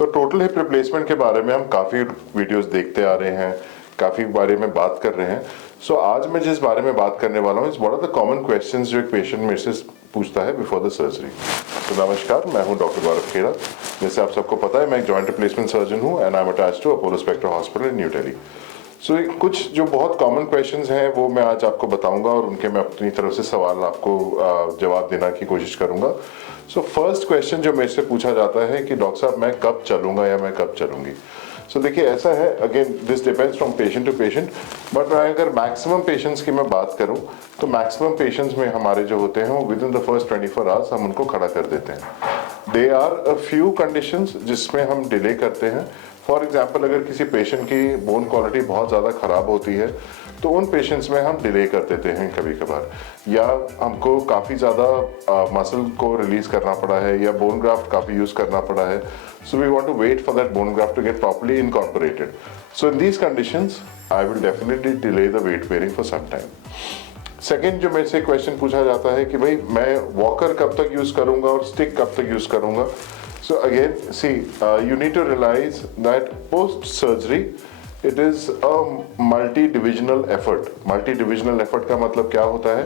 तो total hip replacement के बारे में हम काफ़ी वीडियोस देखते आ रहे हैं, काफ़ी बारे में बात कर रहे हैं। सो आज मैं जिस बारे में बात करने वाला हूँ, इस what are the common questions जो एक पेशेंट मेरे से पूछता है बिफोर द सर्जरी। तो नमस्कार, मैं हूँ डॉक्टर गौरव खेड़ा। जैसे आप सबको पता है, मैं एक जॉइंट रिप्लेसमेंट सर्जन हूँ and I am attached to Apollo Spectra hospital in New Delhi. So कुछ जो बहुत कॉमन क्वेश्चंस हैं वो मैं आज आपको बताऊंगा और उनके मैं अपनी तरफ से सवाल आपको जवाब देने की कोशिश करूंगा। सो फर्स्ट क्वेश्चन जो मेरे से पूछा जाता है कि डॉक्टर साहब मैं कब चलूंगा या मैं कब चलूंगी। सो देखिए ऐसा है, again this depends from patient to patient, but मैं अगर मैक्सिमम पेशेंट्स की मैं बात करूं तो मैक्सिमम पेशेंट्स में हमारे जो होते हैं वो within the first 24 hours हम उनको खड़ा कर देते हैं। They are a few conditions जिसमें हम डिले करते हैं। फॉर एग्जाम्पल, अगर किसी पेशेंट की बोन क्वालिटी बहुत ज़्यादा ख़राब होती है तो उन पेशेंट्स में हम डिले कर देते हैं कभी कभार, या हमको काफ़ी ज़्यादा मसल को रिलीज करना पड़ा है या बोन ग्राफ्ट काफ़ी यूज़ करना पड़ा है, so we want to wait for that bone graft to get properly incorporated. So in these conditions I will definitely delay the weight bearing for some time. Second जो मेरे से question पूछा जाता है कि भाई मैं वॉकर कब तक यूज़ करूँगा और स्टिक कब तक यूज़ करूँगा। So again, see, you need to realize that post-surgery, it is a multi-divisional effort. Multi-divisional effort का मतलब क्या होता है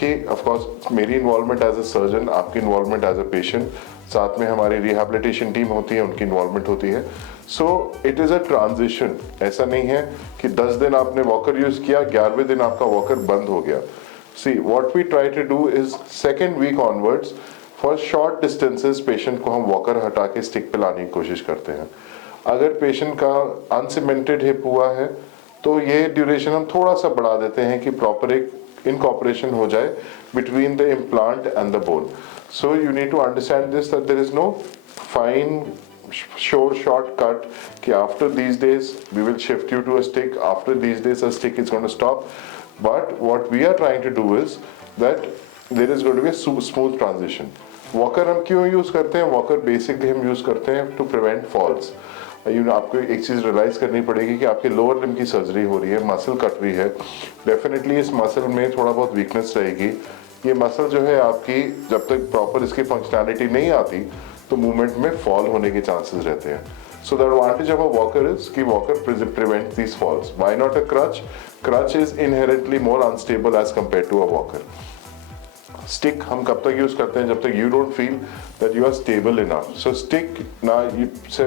कि of course मेरी involvement as a surgeon, आपकी involvement as a patient, साथ में हमारी rehabilitation team होती है, उनकी involvement होती है। So it is a transition. ऐसा नहीं है कि 10 दिन आपने वॉकर यूज किया, 11वें दिन आपका वॉकर बंद हो गया। See, what we try to do is second week onwards, for short distances patient को हम वॉकर हटा के स्टिक पे लाने की कोशिश करते हैं। अगर पेशेंट का अनसीमेंटेड हिप हुआ है तो ये ड्यूरेशन हम थोड़ा सा बढ़ा देते हैं कि प्रॉपर एक इनकॉपरेशन हो जाए between the implant and the bone. So you need to understand this that there is no fine sure shortcut कि after these days we will shift you to a stick, after these days a stick is going to stop, but what we are trying to do is that there is going to be a smooth transition. Walker हम क्यों use करते हैं? Walker basically हम use करते हैं to prevent false. आपको एक चीज रियलाइज करनी पड़ेगी कि आपके लोअर लिम्ब की सर्जरी हो रही है, मसल कट रही है, डेफिनेटली इस मसल में थोड़ा बहुत वीकनेस रहेगी। ये मसल जो है आपकी जब तक प्रॉपर इसकी फंक्शनैलिटी नहीं आती तो मूवमेंट में फॉल होने के चांसेस रहते हैं। So the advantage of a walker is कि walker prevent these falls. Why not a crutch? Crutch is inherently more unstable as compare to a walker. Stick हम कब तक यूज करते हैं? जब तक you don't feel that you are stable enough. So stick ना से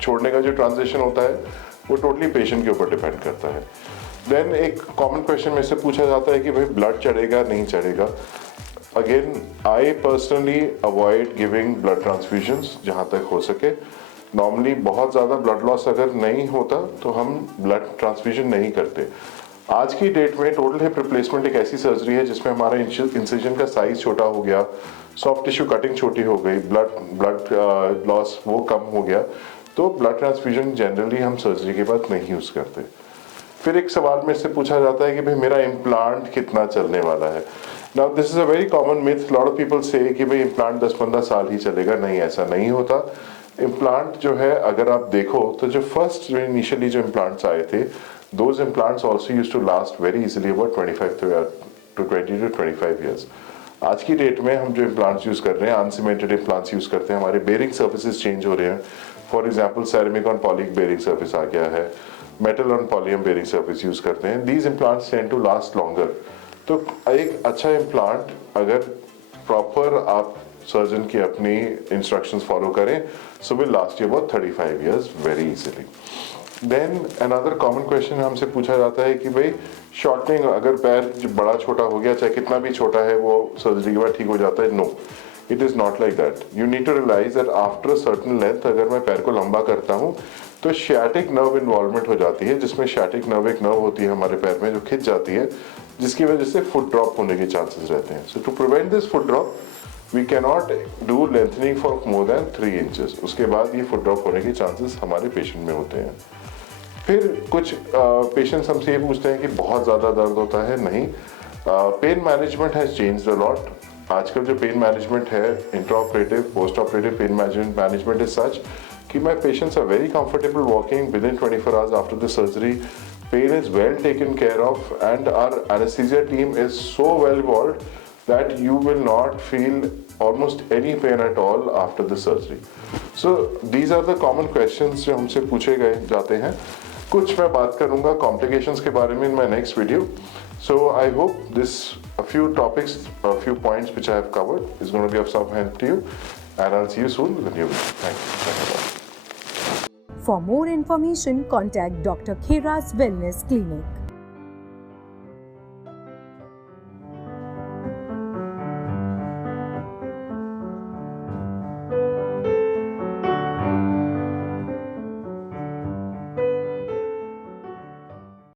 छोड़ने का जो ट्रांजिशन होता है वो टोटली पेशेंट के ऊपर डिपेंड करता है। देन एक कॉमन क्वेश्चन में से पूछा जाता है कि भाई ब्लड चढ़ेगा नहीं चढ़ेगा। Again I personally avoid giving blood transfusions जहाँ तक हो सके। नॉर्मली बहुत ज़्यादा ब्लड लॉस अगर नहीं होता तो हम ब्लड ट्रांसफ्यूजन नहीं करते। आज की डेट में टोटल हिप रिप्लेसमेंट एक ऐसी सर्जरी है जिसमें हमारा इंसिजन का साइज छोटा हो गया, सॉफ्ट टिश्यू कटिंग छोटी हो गई, ब्लड लॉस वो कम हो गया, तो ब्लड ट्रांसफ्यूजन जनरली हम सर्जरी के बाद नहीं यूज करते। फिर एक सवाल मेरे से पूछा जाता है कि भाई मेरा इम्प्लांट कितना चलने वाला है। Now this is a very common myth. Lot of people से कि भाई इम्प्लांट 10-15 साल ही चलेगा। नहीं, ऐसा नहीं होता। इम्प्लांट जो है अगर आप देखो तो जो फर्स्ट इनिशियली जो इम्प्लांट्स आए थे, those implants also used to last very easily about 25 to 20 to 25 years. आज की डेट में हम जो इम्प्लांट्स यूज कर रहे हैं, अनसीमेंटेड इम्प्लांट्स यूज करते हैं, हमारे बेरिंग सर्फेसिस चेंज हो रहे हैं। For example ceramic on poly bearing surface आ गया है, metal on poly bearing surface use करते हैं। These implants tend to last longer. तो एक अच्छा इम्प्लांट अगर प्रॉपर आप सर्जन की अपनी इंस्ट्रक्शंस फॉलो करें, so will last you about 35 years very easily. Then another common question हमसे पूछा जाता है कि भाई शॉर्टनिंग, अगर पैर बड़ा छोटा हो गया, चाहे कितना भी छोटा है, वो सर्जरी के बाद ठीक हो जाता है? No, it is not like that. You need to realise that after a certain length अगर मैं पैर को लंबा करता हूँ तो शैटिक नर्व इन्वॉल्वमेंट हो जाती है, जिसमें शैटिक नर्व एक नर्व होती है हमारे पैर में जो खिंच जाती है, जिसकी वजह से फुट ड्रॉप होने के चांसेस रहते हैं। So to prevent this foot drop we can not do lengthening for more than 3 inches। उसके बाद ये फुट ड्रॉप होने के चांसेस हमारे पेशेंट में होते हैं। फिर कुछ पेशेंट्स हमसे ये पूछते हैं कि बहुत ज़्यादा दर्द होता है। नहीं, pain management has changed a lot. आजकल जो पेन मैनेजमेंट है, intra operative post operative pain management is such कि my patients are very comfortable walking within 24 hours after the surgery. Pain is well taken care of and our anaesthesia team is so well evolved that you will not feel almost any pain at all after the surgery. So these are the common questions जो हमसे पूछे गए जाते हैं. कुछ मैं बात करूंगा complications के बारे में in my next video. So I hope a few topics, a few points which I have covered is going to be of some help to you, and I'll see you soon with a new video. Thank you. For more information, contact Dr. Khera's Wellness Clinic.